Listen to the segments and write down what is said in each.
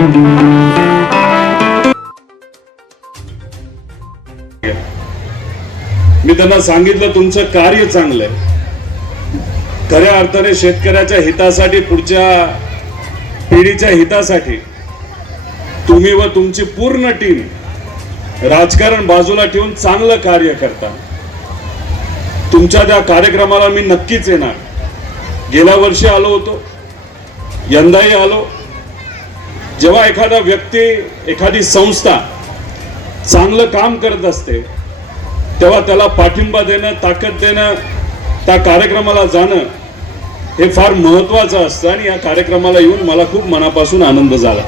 मी त्यांना सांगितलं तुमचं कार्य चांगलं आहे. खऱ्या अर्थाने शेतकऱ्याच्या हितासाठी पुढच्या पिढीच्या हितासाठी तुम्ही व तुमची पूर्ण टीम राजकारण बाजूला ठेवून चांगलं कार्य करता. तुमच्या त्या कार्यक्रमाला मी नक्कीच येणार. गेल्या वर्षी आलो होतो. यंदाही आलो. जेव्हा एखादा व्यक्ती एखादी संस्था चांगलं काम करत असते तेव्हा त्याला पाठिंबा देणं ताकद देणं त्या कार्यक्रमाला जाणं हे फार महत्वाचं असतं आणि या कार्यक्रमाला येऊन मला खूप मनापासून आनंद झाला.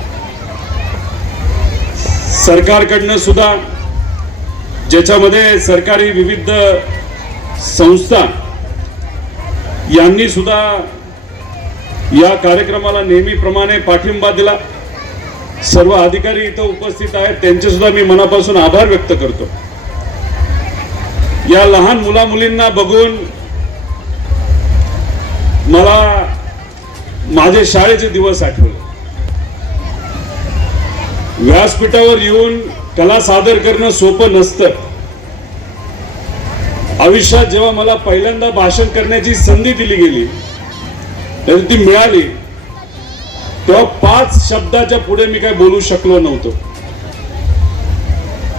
सरकारकडनं सुद्धा ज्याच्यामध्ये सरकारी विविध संस्था यांनी सुद्धा या कार्यक्रमाला नेहमीप्रमाणे पाठिंबा दिला. सर्व अधिकारी इथं उपस्थित आहेत. त्यांचे सुद्धा मी मनापासून आभार व्यक्त करतो. या लहान मुला मुलींना बघून मला माझे शाळेचे दिवस आठवले. व्यासपीठावर येऊन कला सादर करणं सोपं नसतं. आयुष्यात जेव्हा मला पहिल्यांदा भाषण करण्याची संधी दिली गेली तर ती मिळाली. तेव्हा पाच शब्दाच्या पुढे मी काय बोलू शकलो नव्हतो.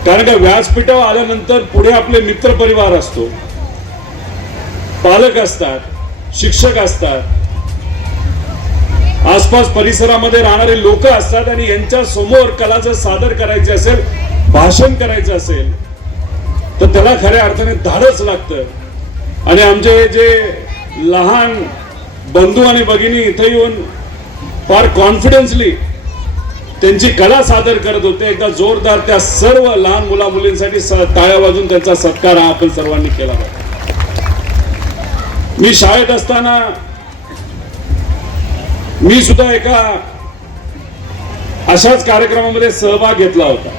कारण का व्यासपीठावर आल्यानंतर पुढे आपले मित्र परिवार असतो. पालक असतात शिक्षक असतात. आसपास परिसरामध्ये राहणारे लोक असतात आणि यांच्या समोर कला जर सादर करायचे असेल भाषण करायचं असेल तर त्याला खऱ्या अर्थाने धाडच लागतं. आणि आमचे जे लहान बंधू आणि भगिनी इथे येऊन फार कॉन्फिडन्सली त्यांची कला सादर करत होते. एकदा जोरदार त्या सर्व लहान मुला मुलींसाठी टाळ्या वाजून त्यांचा सत्कार हा आपण सर्वांनी केला पाहिजे मी शाळेत असताना मी सुद्धा एका अशाच कार्यक्रमामध्ये सहभाग घेतला होता.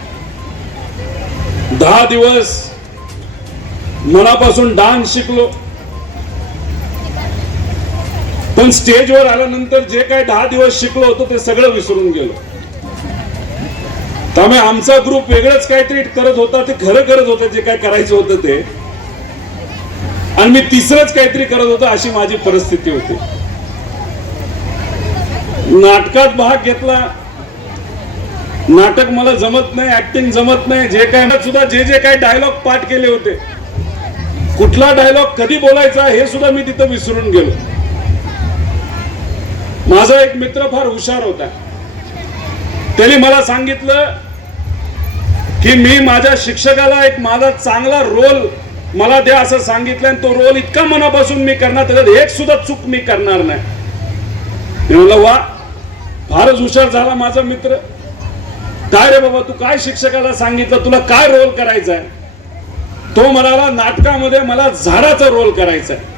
दहा दिवस मनापासून डान्स शिकलो. पण स्टेजवर आल्यानंतर जे काय दहा दिवस शिकलो होतो ते सगळं विसरून गेलो. त्यामुळे आमचा ग्रुप वेगळंच काहीतरी करत होता ते खरं करत होतं जे काय करायचं होतं ते. आणि मी तिसरंच काहीतरी करत होतो अशी माझी परिस्थिती होती. नाटकात भाग घेतला. नाटक मला जमत नाही ऍक्टिंग जमत नाही जे काय सुद्धा जे जे काही डायलॉग पाठ केले होते. कुठला डायलॉग कधी बोलायचा हे सुद्धा मी तिथं विसरून गेलो. माझा एक मित्र फार हुशार होता. त्याने मला सांगितलं की मी माझ्या शिक्षकाला एक माझा चांगला रोल मला द्या असं सांगितलं आणि तो रोल इतका मनापासून मी करणार त्याच्यात एक सुद्धा चूक मी करणार नाही. मी म्हणलं वा फारच हुशार झाला माझा मित्र. काय रे बाबा तू काय शिक्षकाला सांगितलं? तुला काय रोल करायचा आहे? तो म्हणाला नाटकामध्ये मला झाडाचा रोल करायचा आहे.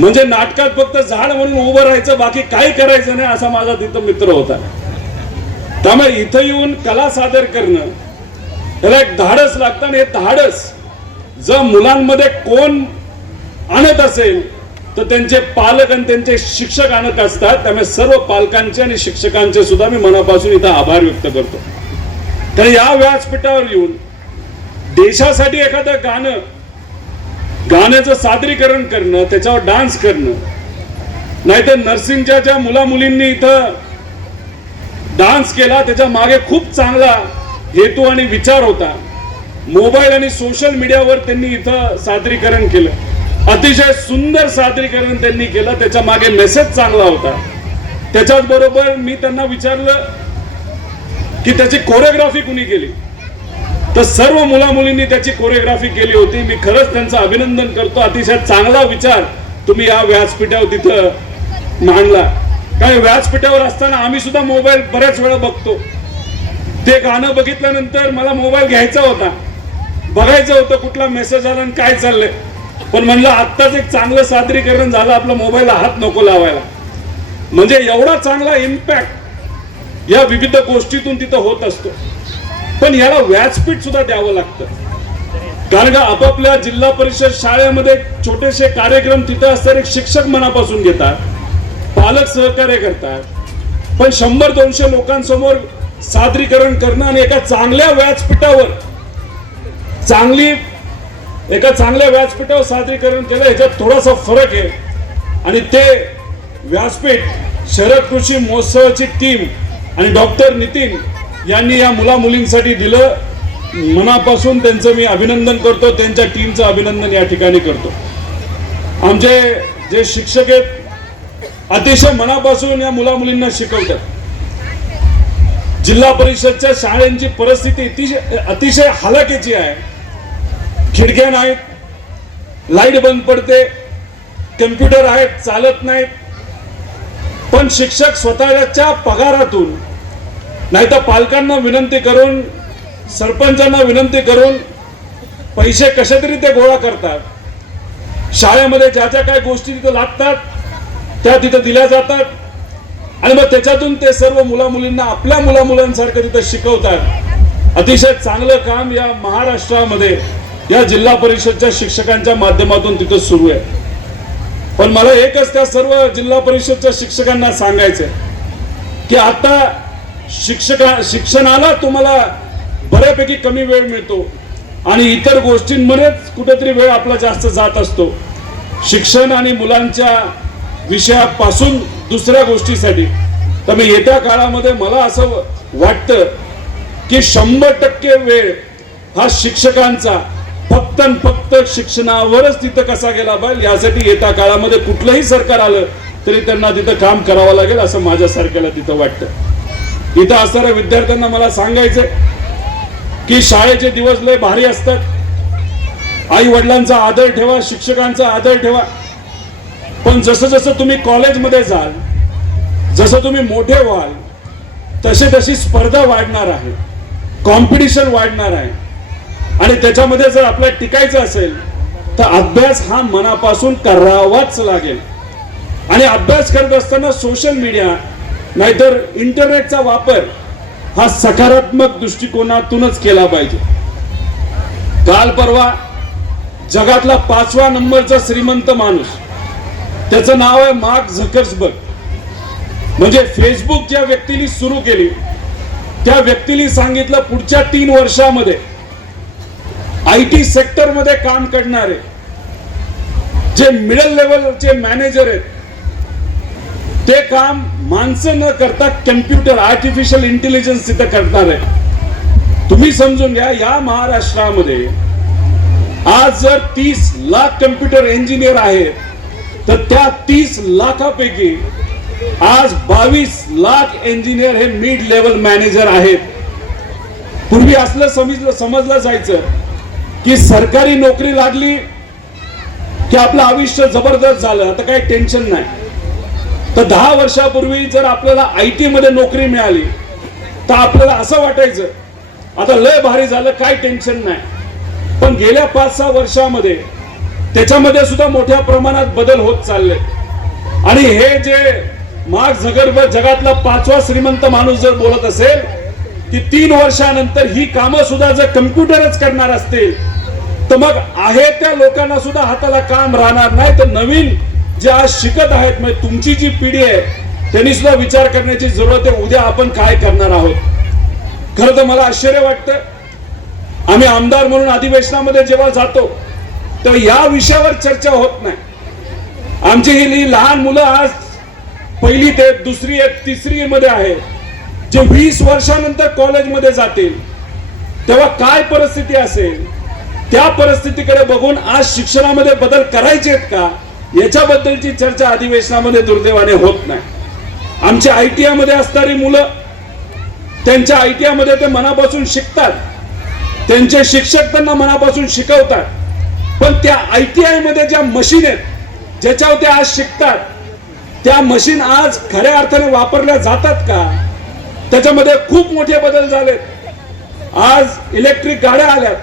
म्हणजे नाटकात फक्त झाड म्हणून उभं राहायचं बाकी काही करायचं नाही असा माझा तिथं मित्र होता. त्यामुळे इथं येऊन कला सादर करणं त्याला एक धाडस लागतं आणि हे धाडस जर मुलांमध्ये कोण आणत असेल तर त्यांचे पालक आणि त्यांचे शिक्षक आणत असतात. त्यामुळे सर्व पालकांचे आणि शिक्षकांचे सुद्धा मी मनापासून इथं आभार व्यक्त करतो. तर या व्यासपीठावर येऊन देशासाठी एखादं गाणं गाण्याचं सादरीकरण करणं त्याच्यावर डान्स करणं. नाहीतर नर्सिंगच्या ज्या मुला मुलींनी इथं डान्स केला त्याच्यामागे खूप चांगला हेतू आणि विचार होता. मोबाईल आणि सोशल मीडियावर त्यांनी इथं सादरीकरण केलं. अतिशय सुंदर सादरीकरण त्यांनी केलं त्याच्यामागे मेसेज चांगला होता. त्याच्याच बरोबर मी त्यांना विचारलं की त्याची कोरिओग्राफी कुणी केली? तर सर्व मुलामुलींनी त्याची कोरिओग्राफी केली होती. मी खरंच त्यांचं अभिनंदन करतो. अतिशय चांगला विचार तुम्ही या व्यासपीठावर तिथं मांडला. काय व्यासपीठावर असताना आम्ही सुद्धा मोबाईल बऱ्याच वेळा बघतो. ते गाणं बघितल्यानंतर मला मोबाईल घ्यायचा होता. बघायचं होतं कुठला मेसेज आला आणि काय चाललंय. पण म्हणलं आत्ताच एक चांगलं सादरीकरण झालं आपलं मोबाईलला हात नको लावायला. म्हणजे एवढा चांगला इम्पॅक्ट या विविध गोष्टीतून तिथं होत असतो. पण याला व्यासपीठ सुद्धा द्यावं लागतं. कारण का आपापल्या जिल्हा परिषद शाळेमध्ये छोटेसे कार्यक्रम तिथं असणारे एक शिक्षक मनापासून घेतात पालक सहकार्य करतात. पण शंभर दोनशे लोकांसमोर सादरीकरण करणं आणि एका चांगल्या व्यासपीठावर चांगली एका चांगल्या व्यासपीठावर सादरीकरण केलं ह्याच्यात थोडासा फरक आहे. आणि ते व्यासपीठ शरद कृषी महोत्सवाची टीम आणि डॉक्टर नितीन यांनी या मुला मुलींसाठी दिलं. मनापासून त्यांचं मी अभिनंदन करतो. त्यांच्या टीमचं अभिनंदन या ठिकाणी करतो. आमचे जे शिक्षक आहेत अतिशय मनापासून या मुला मुलींना शिकवतात. जिल्हा परिषदच्या शाळेंची परिस्थिती अतिशय अतिशय हलाखीची आहे. खिडक्या नाहीत लाइट बंद पडते कम्प्युटर आहेत चालत नाहीत. पण शिक्षक स्वतःच्या पगारातून नाही तर पालकांना विनंती करून सरपंचांना विनंती करून पैसे कसे तरी ते गोळा करतात. शाळेमध्ये ज्या ज्या काय गोष्टी तिथं लागतात त्या तिथं दिल्या जातात. आणि मग त्याच्यातून ते सर्व मुला मुलींना आपल्या मुला मुलांसारखं तिथं शिकवतात. अतिशय चांगलं काम या महाराष्ट्रामध्ये या जिल्हा परिषदच्या शिक्षकांच्या माध्यमातून तिथं सुरू आहे. पण मला एकच त्या सर्व जिल्हा परिषदच्या शिक्षकांना सांगायचंय की आता शिक्षका शिक्षणाला तुम्हाला बऱ्यापैकी कमी वेळ मिळतो. आणि इतर गोष्टींमध्येच कुठेतरी वेळ आपला जास्त जात असतो. शिक्षण आणि मुलांच्या विषयापासून दुसऱ्या गोष्टीसाठी. तर मी येत्या काळामध्ये मला असं वाटतं की शंभर टक्के वेळ हा शिक्षकांचा फक्त आणि फक्त शिक्षणावरच तिथं कसा गेला पाहिजे यासाठी येत्या काळामध्ये कुठलंही सरकार आलं तरी त्यांना तिथं काम करावं लागेल असं माझ्यासारख्याला तिथं वाटतं. इथं असणाऱ्या विद्यार्थ्यांना मला सांगायचंय की शाळेचे दिवस लय भारी असतात. आई वडिलांचा आदर ठेवा शिक्षकांचा आदर ठेवा. पण जसं जसं तुम्ही कॉलेजमध्ये जाल जसं तुम्ही मोठे व्हाल तसे तशी स्पर्धा वाढणार आहे. कॉम्पिटिशन वाढणार आहे. आणि त्याच्यामध्ये जर आपल्याला टिकायचं असेल तर अभ्यास हा मनापासून करावाच लागेल. आणि अभ्यास करत असताना सोशल मीडिया नाहीतर इंटरनेटचा वापर हा सकारात्मक दृष्टिकोनातूनच केला पाहिजे. काल परवा जगातला पाचवा नंबरचा श्रीमंत माणूस त्याचं नाव आहे मार्क झकर्सबर्ग. म्हणजे फेसबुक ज्या व्यक्तीने सुरू केली त्या व्यक्तीने सांगितलं पुढच्या तीन वर्षामध्ये आय टी सेक्टरमध्ये काम करणारे जे मिडल लेवलचे मॅनेजर आहेत ते काम माणसं न करता कम्प्युटर आर्टिफिशियल इंटेलिजन्स तिथं करणार आहे. तुम्ही समजून घ्या या महाराष्ट्रामध्ये आज जर तीस लाख कम्प्युटर इंजिनियर आहेत तर त्या तीस लाखापैकी आज बावीस लाख इंजिनियर हे मिड लेवल मॅनेजर आहेत. पूर्वी असलं समजलं समजलं जायचं की सरकारी नोकरी लागली की आपलं आयुष्य जबरदस्त झालं. आता काही टेन्शन नाही. तर दहा वर्षापूर्वी जर आपल्याला आय टी मध्ये नोकरी मिळाली तर आपल्याला असं वाटायचं आता लय भारी झालं काय टेन्शन नाही. पण गेल्या पाच सहा वर्षामध्ये त्याच्यामध्ये सुद्धा मोठ्या प्रमाणात बदल होत चालले. आणि हे जे मार्क झगरबर्ग जगातला पाचवा श्रीमंत माणूस जर बोलत असेल की तीन वर्षानंतर ही कामं सुद्धा जर कम्प्युटरच करणार असतील तर मग आहे त्या लोकांना सुद्धा हाताला काम राहणार नाही तर नवीन जे आज शिकत आहेत म्हणजे तुमची जी पिढी आहे त्यांनी सुद्धा विचार करण्याची जरूरत आहे. उद्या आपण काय करणार आहोत? खरं तर मला आश्चर्य वाटतं आम्ही आमदार म्हणून अधिवेशनामध्ये जेव्हा जातो तर या विषयावर चर्चा होत नाही. आमची ही लहान मुलं आज पहिली ते दुसरी एक तिसरी मध्ये आहे. जे वीस वर्षानंतर कॉलेजमध्ये जातील तेव्हा काय परिस्थिती असेल? त्या परिस्थितीकडे बघून आज शिक्षणामध्ये बदल करायचे आहेत का? याच्याबद्दलची चर्चा अधिवेशनामध्ये दुर्दैवाने होत नाही. आमच्या आय टी मध्ये असणारी मुलं त्यांच्या आय टी मध्ये ते मनापासून शिकतात. त्यांचे शिक्षक त्यांना मनापासून शिकवतात. पण त्या आय टी आयमध्ये ज्या मशीन आहेत ज्याच्यावर ते आज शिकतात त्या मशीन आज खऱ्या अर्थाने वापरल्या जातात का? त्याच्यामध्ये खूप मोठे बदल झालेत. आज इलेक्ट्रिक गाड्या आल्यात.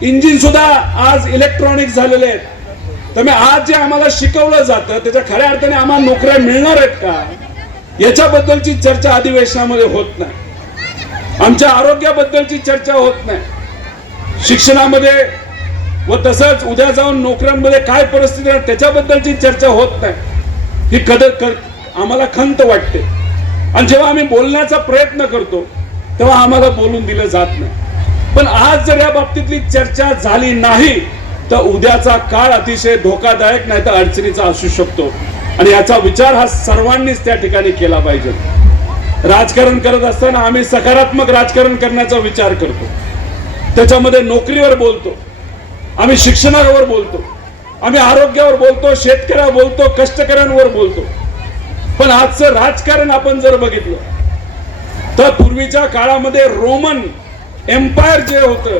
इंजिन सुद्धा आज इलेक्ट्रॉनिक झालेले आहेत. तर मी आज जे आम्हाला शिकवलं जातं त्याच्या खऱ्या अर्थाने आम्हाला नोकऱ्या मिळणार आहेत का? याच्याबद्दलची चर्चा अधिवेशनामध्ये होत नाही. आमच्या आरोग्याबद्दलची चर्चा होत नाही. शिक्षणामध्ये व तसंच उद्या जाऊन नोकऱ्यांमध्ये काय परिस्थिती आहे त्याच्याबद्दलची चर्चा होत नाही. ही कदर कर आम्हाला खंत वाटते. आणि जेव्हा आम्ही बोलण्याचा प्रयत्न करतो तेव्हा आम्हाला बोलून दिलं जात नाही. पण आज जर या बाबतीतली चर्चा झाली नाही तर उद्याचा काळ अतिशय धोकादायक नाही तर अडचणीचा असू शकतो. आणि याचा विचार हा सर्वांनीच त्या ठिकाणी केला पाहिजे. राजकारण करत असताना आम्ही सकारात्मक राजकारण करण्याचा विचार करतो. त्याच्यामध्ये नोकरीवर बोलतो. आम्ही शिक्षणावर बोलतो. आम्ही आरोग्यावर बोलतो शेतकऱ्यावर बोलतो कष्टकऱ्यांवर बोलतो. पण आजचं राजकारण आपण जर बघितलं तर पूर्वीच्या काळामध्ये रोमन एम्पायर जे होतं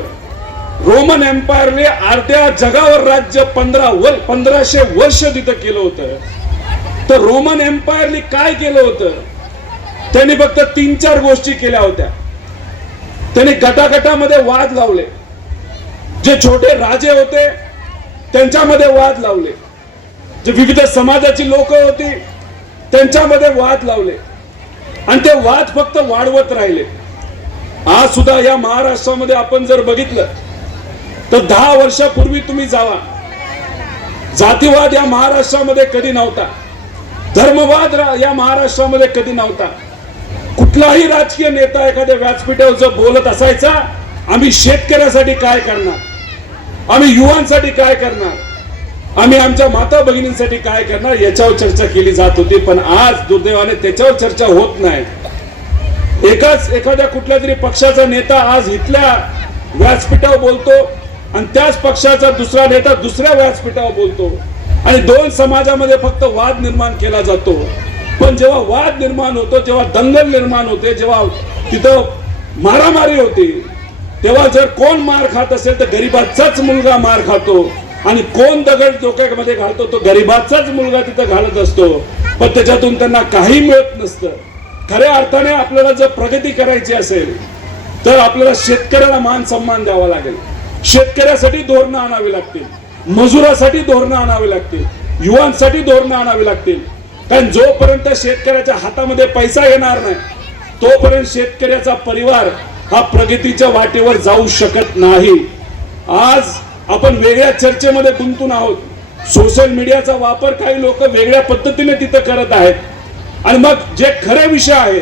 रोमन एम्पायरने अर्ध्या जगावर राज्य पंधरा वर पंधराशे वर्ष तिथं केलं होतं. तर रोमन एम्पायरने काय केलं होतं? त्यांनी फक्त तीन चार गोष्टी केल्या होत्या. त्यांनी गटागटामध्ये वाद लावले. जे छोटे राजे होते त्यांच्यामध्ये वाद लावले. जे विविध समाजाची लोक होती त्यांच्यामध्ये वाद लावले. आणि ते वाद फक्त वाढवत राहिले. आज सुद्धा या महाराष्ट्रामध्ये आपण जर बघितलं तर दहा वर्षापूर्वी तुम्ही जावा. जातीवाद या महाराष्ट्रामध्ये कधी नव्हता. धर्मवाद रा- या महाराष्ट्रामध्ये कधी नव्हता. कुठलाही राजकीय नेता एखाद्या व्यासपीठावर जर बोलत असायचा आम्ही शेतकऱ्यासाठी काय करणार? आम्ही युवांसाठी काय करणार? आम्ही आमच्या माता भगिनींसाठी काय करणार? याच्यावर चर्चा केली जात होती पण आज दुर्दैवाने त्याच्यावर चर्चा होत नाही. एकाच एखाद्या कुठल्या तरी पक्षाचा नेता आज इथल्या व्यासपीठावर बोलतो आणि त्याच पक्षाचा दुसरा नेता दुसऱ्या व्यासपीठावर बोलतो. आणि दोन समाजामध्ये फक्त वाद निर्माण केला जातो. पण जेव्हा वाद निर्माण होतो जेव्हा दंगल निर्माण होते जेव्हा तिथं मारामारी होती तेव्हा जर कोण मार खात असेल तर गरीबाचाच मुलगा मार खातो. आणि कोण दगड डोक्यामध्ये घालतो तो गरीबाचाच मुलगा तिथं घालत असतो. पण त्याच्यातून त्यांना काही मिळत नसतं. खऱ्या अर्थाने आपल्याला जर प्रगती करायची असेल तर आपल्याला शेतकऱ्याला मान सन्मान द्यावा लागेल. शेतकऱ्यासाठी धोरणं आणावी लागतील. मजुरासाठी धोरणं आणावी लागतील. युवांसाठी धोरणं आणावी लागतील. कारण जोपर्यंत शेतकऱ्याच्या हातामध्ये पैसा येणार नाही तोपर्यंत शेतकऱ्याचा परिवार हा प्रगतीच्या वाटेवर जाऊ शकत नाही. आज आपण वेगळ्या चर्चेमध्ये गुंतून आहोत. सोशल मीडियाचा वापर काही लोक वेगळ्या पद्धतीने तिथं करत आहेत. आणि मग जे खरे विषय आहे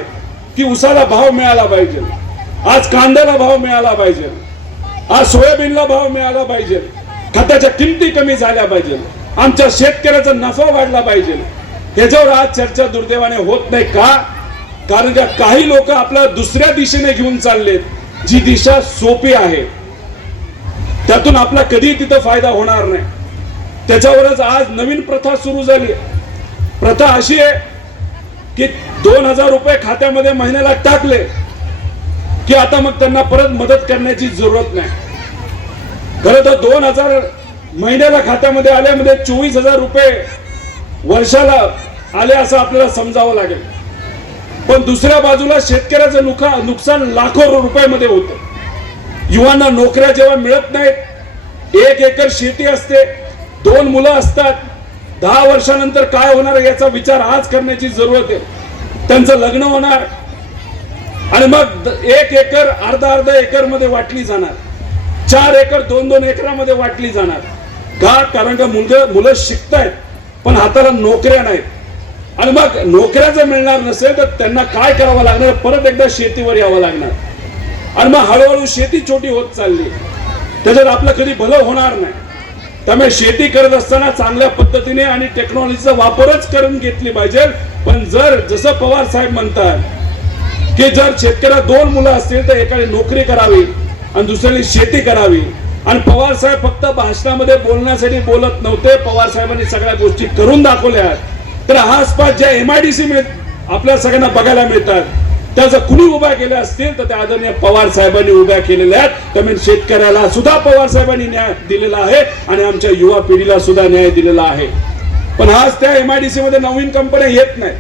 की उसाला भाव मिळाला पाहिजे. आज कांद्याला भाव मिळाला पाहिजे. आज सोयाबीनला भाव मिळाला पाहिजे. खताच्या किमती कमी झाल्या पाहिजे. आमच्या शेतकऱ्याचा नफा वाढला पाहिजे. ह्याच्यावर आज चर्चा दुर्दैवाने होत नाही का? कारण का काही लोक आपला दुसऱ्या दिशेने घेऊन चाललेत. जी दिशा सोपी आहे. त्यातून आपला कधी तिथं फायदा होणार नाही. त्याच्यावरच आज नवीन प्रथा सुरू झाली. प्रथा अशी आहे की दोन हजार रुपये खात्यामध्ये महिन्याला टाकले. की आता मग त्यांना परत मदत करण्याची जरूरत नाही. खरं तर दोन हजार महिन्याला खात्यामध्ये आल्यामध्ये चोवीस हजार रुपये वर्षाला आले असं आपल्याला समजावं लागेल. पण दुसऱ्या बाजूला शेतकऱ्याचं नुका नुकसान लाखो रुपयामध्ये होतं. युवांना नोकऱ्या जेव्हा मिळत नाहीत एक एकर शेती असते दोन मुलं असतात दहा वर्षानंतर काय होणार याचा विचार आज करण्याची जरूरत आहे. त्यांचं लग्न होणार आणि मग एक एकर अर्धा अर्धा एकरमध्ये वाटली जाणार. चार एकर दोन दोन एकरामध्ये वाटली जाणार. का? कारण का मुलं मुलं शिकतायत पण हाताला नोकऱ्या नाहीत. आणि मग नोकऱ्या जर मिळणार नसेल तर त्यांना काय करावं लागणार? परत एकदा शेतीवर यावं लागणार. आणि मग हळूहळू शेती छोटी होत चालली. त्याच्यात आपलं कधी भलं होणार नाही. त्यामुळे शेती करत असताना चांगल्या पद्धतीने आणि टेक्नॉलॉजीचा वापरच करून घेतली पाहिजे. पण जर जसं पवार साहेब म्हणतात की जर शेतकऱ्या दोन मुलं असतील तर एकाने नोकरी करावी आणि दुसऱ्याने शेती करावी. आणि पवार साहेब फक्त भाषणामध्ये बोलण्यासाठी बोलत नव्हते. पवार साहेबांनी सगळ्या गोष्टी करून दाखवल्या. तर आसपास ज्या एमआयडीसी आपल्या सगळ्यांना बघायला मिळतात. त्या जर कुणी उभ्या केल्या असतील तर त्या आदरणीय पवार साहेबांनी उभ्या केलेल्या आहेत. मी शेतकऱ्याला सुद्धा पवार साहेबांनी न्याय दिलेला आहे आणि आमच्या युवा पिढीला सुद्धा न्याय दिलेला आहे. पण आज त्या एमआयडीसी मध्ये नवीन कंपन्या येत नाही.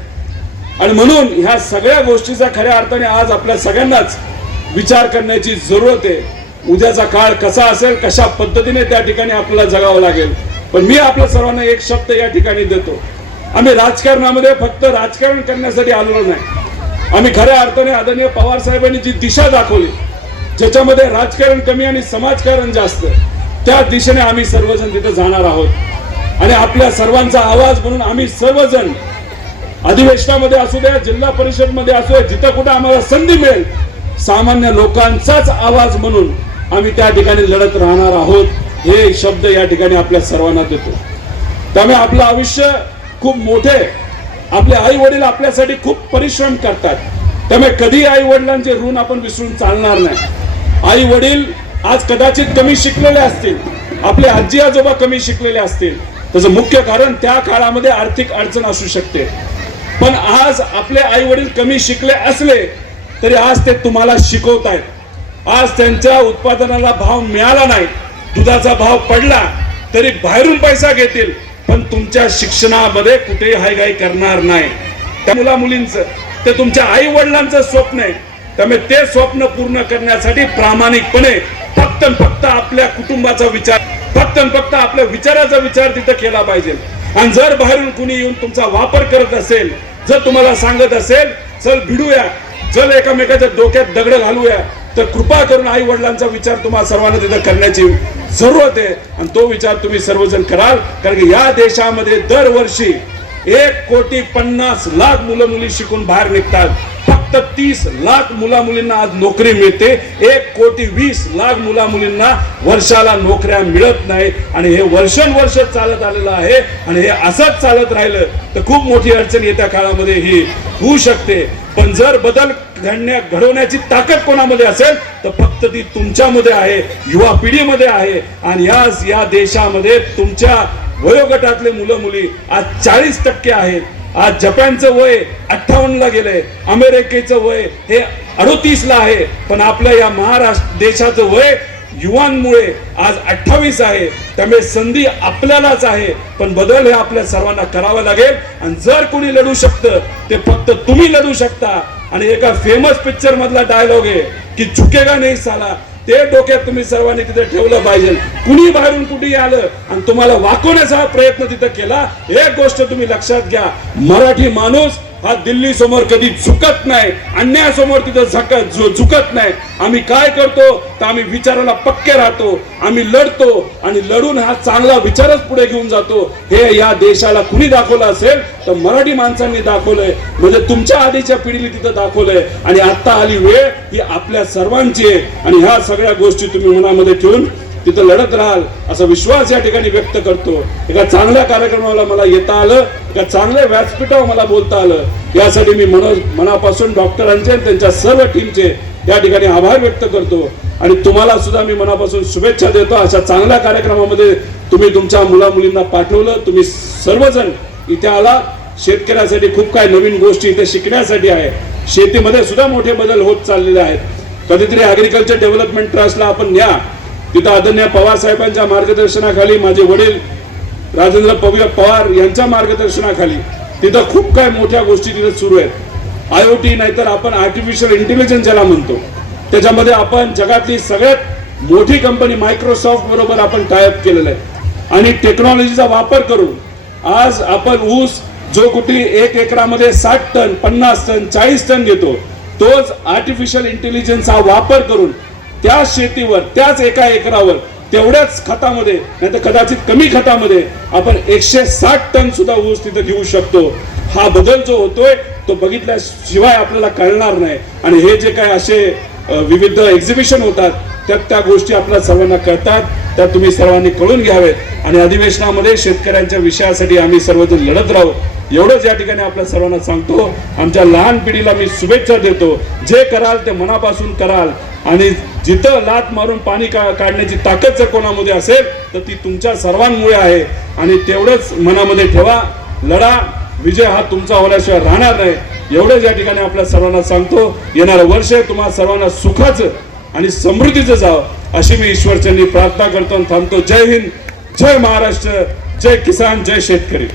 आणि म्हणून ह्या सगळ्या गोष्टीचा खऱ्या अर्थाने आज आपल्या सगळ्यांनाच विचार करण्याची जरूरत आहे. उद्याचा काळ कसा असेल कशा पद्धतीने त्या ठिकाणी आपल्याला जगावं लागेल पण मी आपल्या सर्वांना एक शब्द या ठिकाणी देतो. आम्ही राजकारणामध्ये फक्त राजकारण करण्यासाठी आलेलो नाही. आम्ही खऱ्या अर्थाने आदरणीय पवार साहेबांनी जी दिशा दाखवली ज्याच्यामध्ये राजकारण कमी आणि समाजकारण जास्त त्या दिशेने आम्ही सर्वजण तिथे जाणार आहोत. आणि आपल्या सर्वांचा आवाज म्हणून आम्ही सर्वजण अधिवेशनामध्ये असू द्या जिल्हा परिषदमध्ये असू द्या जिथं कुठं आम्हाला संधी मिळेल सामान्य लोकांचाच आवाज म्हणून आम्ही त्या ठिकाणी लढत राहणार आहोत हे शब्द या ठिकाणी आपल्या सर्वांना देतो. त्यामुळे आपलं आयुष्य खूप मोठे आपले आई वडील आपल्यासाठी खूप परिश्रम करतात. त्यामुळे कधी आई वडिलांचे ऋण आपण विसरून चालणार नाही. आई वडील आज कदाचित कमी शिकलेले असतील आपले आजी आजोबा कमी शिकलेले असतील. त्याचं मुख्य कारण त्या काळामध्ये आर्थिक अडचण असू शकते. पण आज आपले आई वडील कमी शिकले असले तरी आज ते तुम्हाला शिकवत आहेत. आज त्यांच्या उत्पादनाला भाव मिळाला नाही दुधाचा भाव पडला तरी बाहेरून पैसा घेतील पण तुमच्या शिक्षणामध्ये कुठेही हायगाई करणार नाही. त्या मुला मुलींचं ते तुमच्या आई वडिलांचं स्वप्न आहे. त्यामुळे ते स्वप्न पूर्ण करण्यासाठी प्रामाणिकपणे फक्त फक्त आपल्या कुटुंबाचा विचार फक्त फक्त आपल्या विचाराचा विचार तिथं केला पाहिजे. आणि जर बाहेरून कुणी येऊन तुमचा वापर करत असेल जर तुम्हाला सांगत असेल चल भिडूया. चल एकामेकाच्या डोक्यात दगड घालूया. तर कृपा करून आई वडिलांचा विचार तुम्हाला सर्वांना तिथं करण्याची जरूरत आहे. आणि तो विचार तुम्ही सर्वजण कराल. कारण की या देशामध्ये दरवर्षी एक कोटी पन्नास लाख मुलं मुली शिकून बाहेर निघतात. फक्त तीस लाख मुला मुलींना आज नोकरी मिळते. एक कोटी वीस लाख मुला मुलींना वर्षाला नोकऱ्या मिळत नाही आणि हे वर्षानुवर्ष चालत आलेलं आहे. आणि हे असंच चालत राहिलं तर खूप मोठी अडचण येत्या काळामध्ये ही होऊ शकते. पण जर बदल घडण्या घडवण्याची ताकद कोणामध्ये असेल तर फक्त ती तुमच्यामध्ये आहे युवा पिढीमध्ये आहे. आणि या या देशामध्ये तुमच्या वयोगटातले मुलं मुली आज चाळीस टक्के आहेत. आज जपानचं वय अठ्ठावन्नला गेलंय. अमेरिकेचं वय हे अडोतीसला आहे. पण आपल्या या महाराष्ट्र देशाचं वय युवांमुळे आज अठ्ठावीस आहे. त्यामुळे संधी आपल्यालाच आहे. पण बदल हे आपल्या सर्वांना करावा लागेल. आणि जर कोणी लढू शकतं ते फक्त तुम्ही लढू शकता. आणि एका फेमस पिक्चर मधला डायलॉग आहे की झुकेगा नाही साला ते डोक्यात तुम्ही सर्वांनी तिथे ठेवलं पाहिजे. कुणी बाहेरून कुठेही आलं आणि तुम्हाला वाकवण्याचा हा प्रयत्न तिथं केला एक गोष्ट तुम्ही लक्षात घ्या. मराठी माणूस हा दिल्ली समोर कधी झुकत नाही अन्यायासमोर तिथं झकत झुकत नाही. आम्ही काय करतो? तर आम्ही विचाराला पक्के राहतो आम्ही लढतो आणि लढून हा चांगला विचारच पुढे घेऊन जातो. हे या देशाला कुणी दाखवलं असेल? तर मराठी माणसांनी दाखवलंय. म्हणजे तुमच्या आधीच्या पिढीने तिथं दाखवलंय. आणि आता आली वेळ ही आपल्या सर्वांची आहे. आणि ह्या सगळ्या गोष्टी तुम्ही मनामध्ये ठेवून तिथं लढत राहाल असा विश्वास या ठिकाणी व्यक्त करतो. एका चांगल्या कार्यक्रमाला मला येता आलं एका चांगल्या व्यासपीठावर मला बोलता आलं. यासाठी मी मनो मनापासून डॉक्टरांचे आणि त्यांच्या सर्व टीमचे या ठिकाणी आभार व्यक्त करतो. आणि तुम्हाला सुद्धा मी मनापासून शुभेच्छा देतो. अशा चांगल्या कार्यक्रमामध्ये तुम्ही तुमच्या मुला मुलींना पाठवलं. तुम्ही सर्वजण इथे आला. शेतकऱ्यासाठी खूप काही नवीन गोष्टी इथे शिकण्यासाठी आहे. शेतीमध्ये सुद्धा मोठे बदल होत चाललेले आहेत. कधीतरी ऍग्रिकल्चर डेव्हलपमेंट ट्रस्टला आपण न्या. तिथं आदरणीय पवार साहेबांच्या मार्गदर्शनाखाली माझे वडील राजेंद्र पव- पवार यांच्या मार्गदर्शनाखाली तिथं खूप काय मोठ्या गोष्टी तिथं सुरू आहेत. आय ओ टी नाहीतर आपण आर्टिफिशियल इंटेलिजन्स ज्याला म्हणतो त्याच्यामध्ये आपण जगातली सगळ्यात मोठी कंपनी मायक्रोसॉफ्ट बरोबर आपण टायअप केलेलं आहे. आणि टेक्नॉलॉजीचा वापर करून आज आपण ऊस जो कुठली एक एकरामध्ये साठ टन पन्नास टन चाळीस टन घेतो तोच आर्टिफिशियल इंटेलिजन्सचा वापर करून त्या शेतीवर त्याच एका एकरावर तेवढ्याच खतामध्ये नाहीतर कदाचित कमी खतामध्ये आपण एकशे साठ टन सुद्धा ऊस तिथं घेऊ शकतो. हा बदल जो होतोय तो बघितल्याशिवाय आपल्याला कळणार नाही. आणि हे जे काय असे विविध एक्झिबिशन होतात त्यात त्या गोष्टी आपल्या सर्वांना कळतात त्या तुम्ही सर्वांनी कळून घ्यावेत. आणि अधिवेशनामध्ये शेतकऱ्यांच्या विषयासाठी आम्ही सर्वजण लढत राहू. एवढंच या ठिकाणी आपल्या सर्वांना सांगतो आमच्या लहान पिढीला मी शुभेच्छा देतो. जे कराल ते मनापासून कराल. आणि जिथं लात मारून पाणी का काढण्याची ताकद जर कोणामध्ये असेल तर ती तुमच्या सर्वांमुळे आहे. आणि तेवढंच मनामध्ये ठेवा लढा विजय हा तुमचा होण्याशिवाय राहणार नाही. एवढंच या ठिकाणी आपल्या सर्वांना सांगतो येणारं वर्ष तुम्हाला सर्वांना सुखाचं आणि समृद्धीचं जावं अशी मी ईश्वरचंनी प्रार्थना करतो आणि थांबतो. जय हिंद जय महाराष्ट्र जय किसान जय शेतकरी.